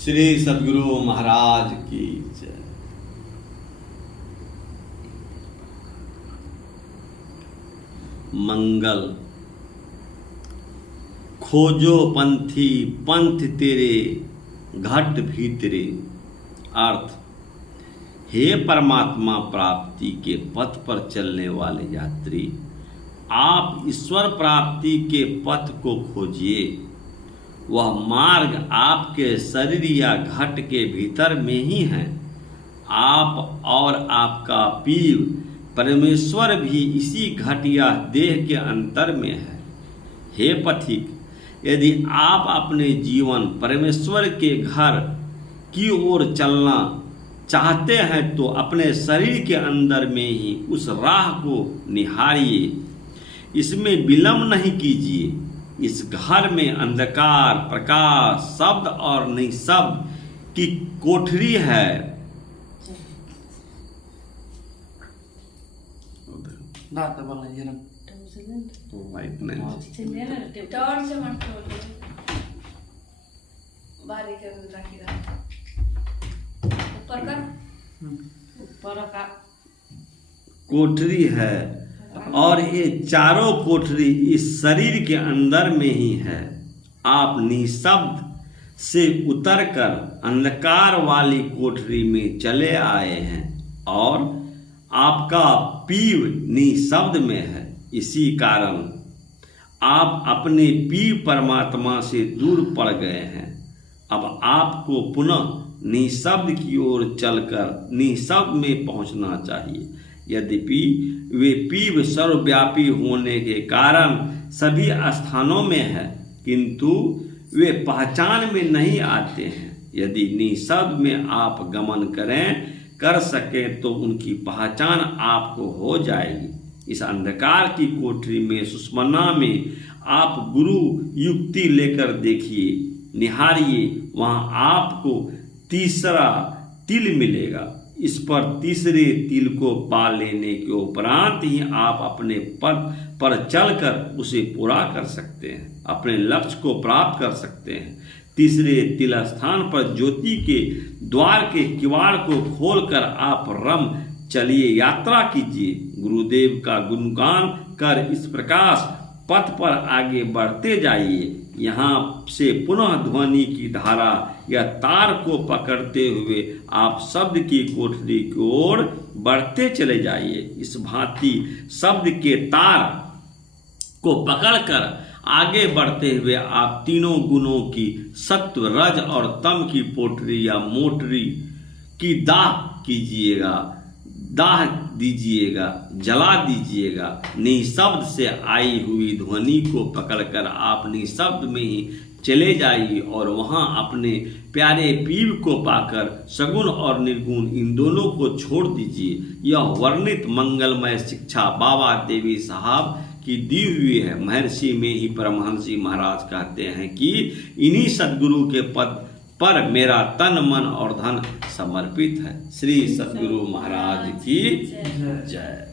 श्री सद्गुरु महाराज की जय। मंगल खोजो पंथी पंथ तेरे घट भीतरे। अर्थ, हे परमात्मा प्राप्ति के पथ पर चलने वाले यात्री, आप ईश्वर प्राप्ति के पथ को खोजिए। वह मार्ग आपके शरीर या घट के भीतर में ही है। आप और आपका पीव परमेश्वर भी इसी घट या देह के अंतर में है। हे पथिक, यदि आप अपने जीवन परमेश्वर के घर की ओर चलना चाहते हैं तो अपने शरीर के अंदर में ही उस राह को निहारिए। इसमें विलंब नहीं कीजिए। इस घर में अंधकार, प्रकाश, शब्द और निशब्द की कोठरी है। कोठरी है और ये चारों कोठरी इस शरीर के अंदर में ही है। आप निशब्द से उतरकर अंधकार वाली कोठरी में चले आए हैं और आपका पीव निशब्द में है। इसी कारण आप अपने पीव परमात्मा से दूर पड़ गए हैं। अब आपको पुनः निशब्द की ओर चलकर निशब्द में पहुंचना चाहिए। यद्यपि वे पीव सर्वव्यापी होने के कारण सभी स्थानों में है, किंतु वे पहचान में नहीं आते हैं। यदि निशब्द में आप गमन कर सकें तो उनकी पहचान आपको हो जाएगी। इस अंधकार की कोठरी में सुषुम्ना में आप गुरु युक्ति लेकर देखिए, निहारिए। वहाँ आपको तीसरा तिल मिलेगा। इस पर तीसरे तिल को पा लेने के उपरांत ही आप अपने पद पर चलकर उसे पूरा कर सकते हैं, अपने लक्ष्य को प्राप्त कर सकते हैं। तीसरे तिल स्थान पर ज्योति के द्वार के किवाड़ को खोलकर आप रम चलिए, यात्रा कीजिए। गुरुदेव का गुणगान कर इस प्रकाश पथ पर आगे बढ़ते जाइए। यहाँ से पुनः ध्वनि की धारा या तार को पकड़ते हुए आप शब्द की कोठरी की ओर बढ़ते चले जाइए। इस भांति शब्द के तार को पकड़कर आगे बढ़ते हुए आप तीनों गुणों की सत्व, रज और तम की पोटरी या मोटरी की दाह दीजिएगा, जला दीजिएगा। निशब्द से आई हुई ध्वनि को पकड़कर आप निशब्द में ही चले जाइए और वहां अपने प्यारे पीव को पाकर सगुण और निर्गुण इन दोनों को छोड़ दीजिए। यह वर्णित मंगलमय शिक्षा बाबा देवी साहब की दी हुई है। महर्षि में ही परमहंसी महाराज कहते हैं कि इन्हीं सद्गुरु के पद पर मेरा तन, मन और धन समर्पित है। श्री सद्गुरु महाराज की जय।